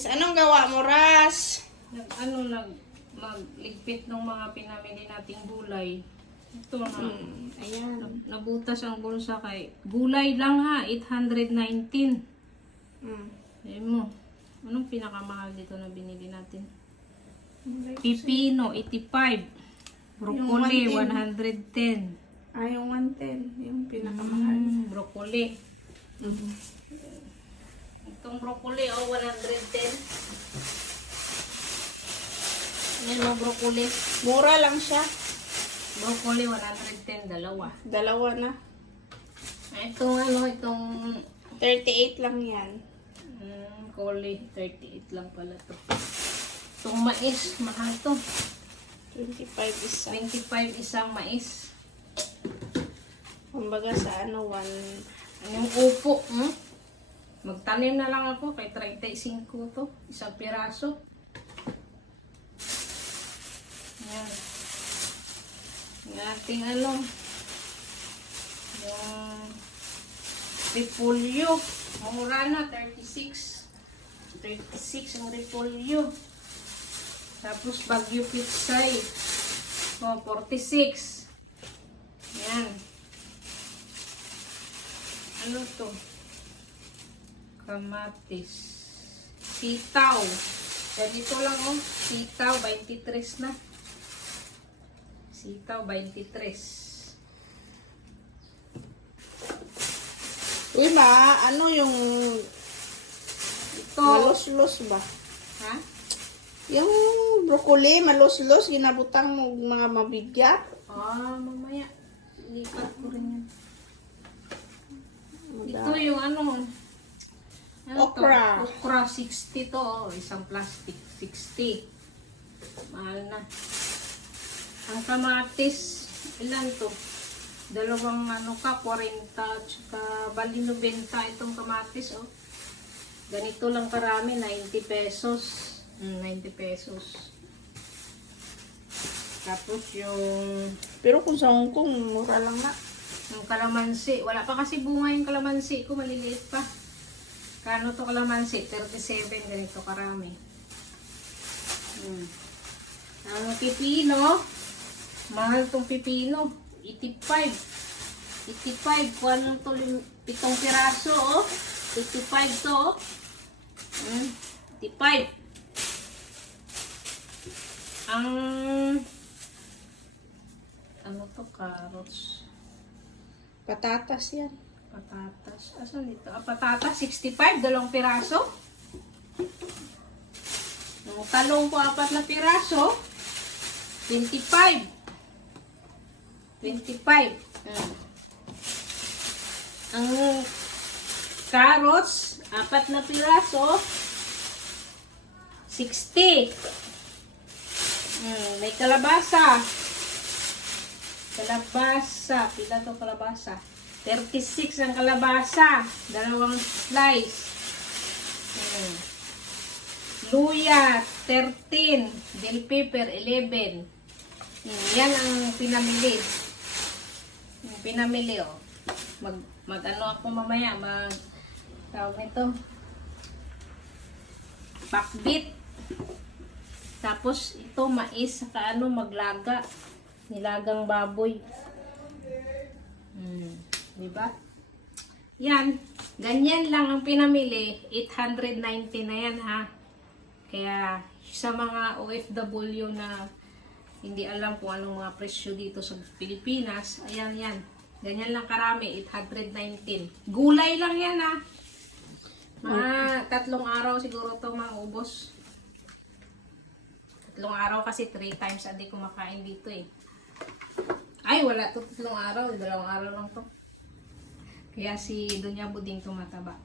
kamatis. Anong gawa mo, Ras? Nag, ano, nag, magligpit ng mga pinamili nating gulay. Ito na. Hmm, ayan. Nab- Nabutas ang bulsa kay. Gulay lang ha, 819. Hmm. Ayun mo. Anong pinakamahal dito na binili natin? Pipino, 85. Broccoli, Yung 110. Ah, yung 110. Yung pinakamahal. Mm, broccoli. Mhm. Itong broccoli, oh, 110. Yan mo, broccoli. Mura lang siya. Broccoli, 110, dalawa. Dalawa na. Ah, Itong ano, itong 38 lang yan. mm, koli, 38 lang pala to. Itong mais, mahal to. 25 isa. 25 isang mais. Kumbaga sa ano, one... Yung upo, hmm? Magtanim na lang ako kay 35 to, isang piraso. Yan. Yung ating ano, yung repolyo. Mura na, 36. 36 ang repolyo. Tapos Bagyo Pitsay. Oh, 46. Yan. Ano to? Kamatis. Sitaw. Ganito lang oh. Sitaw, 23 na. Sitaw, 23. Uy ba, ano yung Ito. malos-los ba? Ha? Yung broccoli, malos-los, ginabutang mo mga mabigat. Ah, mamaya. Lipat ko rin yan. Ito yung ano. Ano Okra. To? Okra, 60 to. Oh. Isang plastic, 60. Mahal na. Ang kamatis, ilan to? Dalawang ano ka, 40, tsaka bali 90 itong kamatis, oh. Ganito lang karami, 90 pesos. Mm, 90 pesos. Tapos yung Pero kung sa Hong Kong, mura lang na. yung kalamansi. Wala pa kasi bunga yung kalamansi ko. Maliliit pa. Kano to kalamansi? 37. Ganito karami. Hmm. Ang pipino. Mahal tong pipino. 85. 85. Kung ano to? Pitong piraso, oh. 85 to, oh. Hmm. 85. Ang... Ano to? Carrots. Patatas yan. Patatas. Asan dito? Ah, patatas, 65. Dalawang piraso. Yung talong ko, apat na piraso. 25. 25. Mm. Ang carrots, apat na piraso. 60. Mm, may kalabasa. Kalabasa. Pila to kalabasa? 36 ang kalabasa. Dalawang slice. Hmm. Luya, 13. Bell pepper, 11. Hmm, yan ang pinamili. Yung pinamili, oh. Mag, mag ano ako mamaya, mag, tawag nito, bakbit. Tapos, ito, mais, saka ano, maglaga. Nilagang baboy. Hmm. Di ba? Yan. Ganyan lang ang pinamili. 890 na yan ha. Kaya sa mga OFW na hindi alam kung anong mga presyo dito sa Pilipinas, ayan yan. Ganyan lang karami, 819. Gulay lang yan ha. Mga tatlong araw siguro to maubos. Tatlong araw kasi 3 times a day kumakain dito eh. Ay, wala to tatlong araw. Dalawang araw lang to. Kaya si Dunya Buding tumataba.